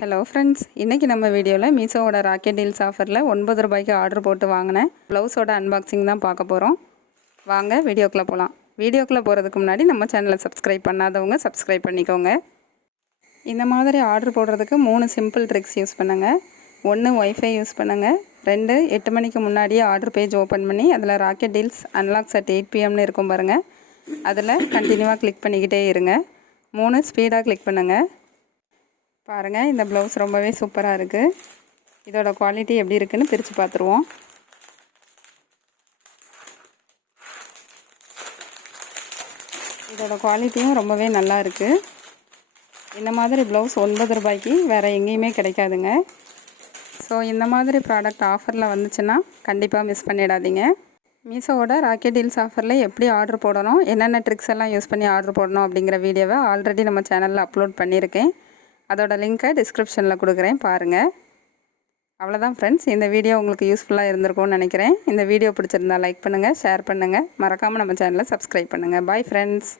Hello friends, இன்றைக்கி நம்ம வீடியோவில் மீஷோவோட ராக்கெட் டீல்ஸ் ஆஃபரில் 9 ரூபாய்க்கு ஆர்டர் போட்டு வாங்கினேன் ப்ளவுஸோட அன்பாக்சிங் தான் பார்க்க போகிறோம். வாங்க வீடியோக்குள்ளே போகலாம். வீடியோக்குள்ளே போகிறதுக்கு முன்னாடி நம்ம சேனலை சப்ஸ்கிரைப் பண்ணாதவங்க சப்ஸ்கிரைப் பண்ணிக்கோங்க. இந்த மாதிரி ஆர்டர் போடுறதுக்கு 3 சிம்பிள் ட்ரிக்ஸ் யூஸ் பண்ணுங்கள். 1 ஒய்ஃபை யூஸ் பண்ணுங்கள். 2 8 மணிக்கு முன்னாடியே ஆர்டர் பேஜ் ஓப்பன் பண்ணி அதில் rocket deals unlocks at 8 PM இருக்கும் பாருங்கள், அதில் கண்டினியூவாக கிளிக் பண்ணிக்கிட்டே இருங்க. 3 ஸ்பீடாக கிளிக் பண்ணுங்கள். பாருங்கள், இந்த ப்ளவுஸ் ரொம்பவே சூப்பராக இருக்குது. இதோட குவாலிட்டி எப்படி இருக்குன்னு பிரித்து பார்த்துருவோம். இதோட குவாலிட்டியும் ரொம்பவே நல்லா இருக்குது. இந்த மாதிரி ப்ளவுஸ் 9 ரூபாய்க்கு வேறு எங்கேயுமே கிடைக்காதுங்க. ஸோ இந்த மாதிரி ப்ராடக்ட் ஆஃபரில் வந்துச்சுன்னா கண்டிப்பாக மிஸ் பண்ணிடாதீங்க. மீஷோவோட ராக்கெட் டீல்ஸ் ஆஃபரில் எப்படி ஆர்டர் போடணும், என்னென்ன ட்ரிக்ஸ் எல்லாம் யூஸ் பண்ணி ஆர்டர் போடணும் அப்படிங்கிற வீடியோவை ஆல்ரெடி நம்ம சேனலில் அப்லோட் பண்ணியிருக்கேன். அதோட லிங்க்கை டிஸ்கிரிப்ஷனில் கொடுக்குறேன், பாருங்கள். அவ்வளோதான் ஃப்ரெண்ட்ஸ், இந்த வீடியோ உங்களுக்கு யூஸ்ஃபுல்லாக இருந்திருக்கும்னு நினைக்கிறேன். இந்த வீடியோ பிடிச்சிருந்தா லைக் பண்ணுங்கள், ஷேர் பண்ணுங்கள், மறக்காமல் நம்ம சேனலை சப்ஸ்கிரைப் பண்ணுங்கள். Bye friends.